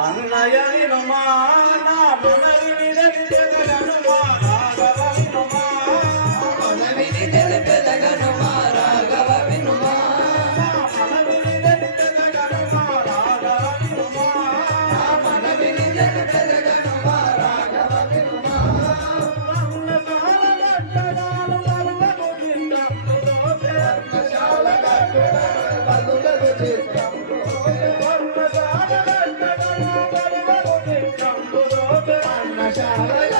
అన్నయ్య మా నా Bye.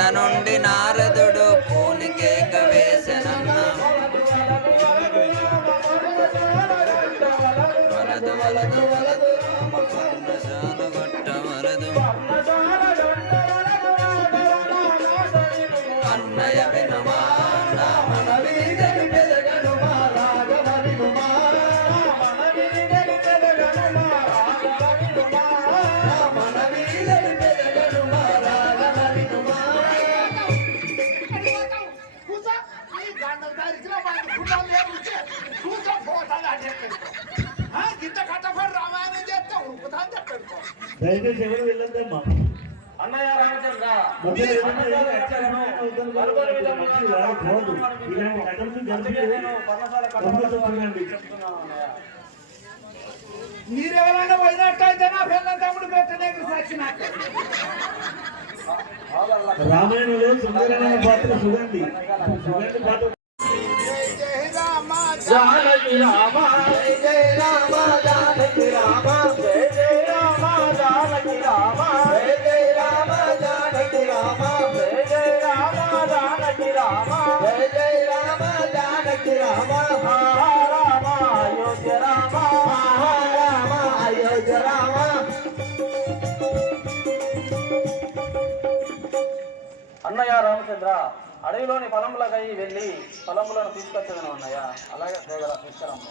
పుట్ట నుండి నారదుడు పూలికేక వేసనమ్మ. వలదు వలదు వలదు రామకర్ణశాలు గొట్ట వలదు అన్నయ్య దయచేసి ఎవరు వెళ్ళొద్దమ్మా. మీరెవరైనా పోయినట్టయితే నా పిల్లల తమ్ముడు పెట్టడానికి సచిన రామాయణంలో సుందరమైన పాత్ర చూడండి. చూడండి పాత్ర జయ రామ జయ రామ జయ రామ. అన్నయ్య రామచంద్ర అడవిలోని పొలంలకై వెళ్ళి పొలంలను తీసుకొచ్చదను అన్నయ్య. అలాగే దగ్గర తీసుకురామ్మ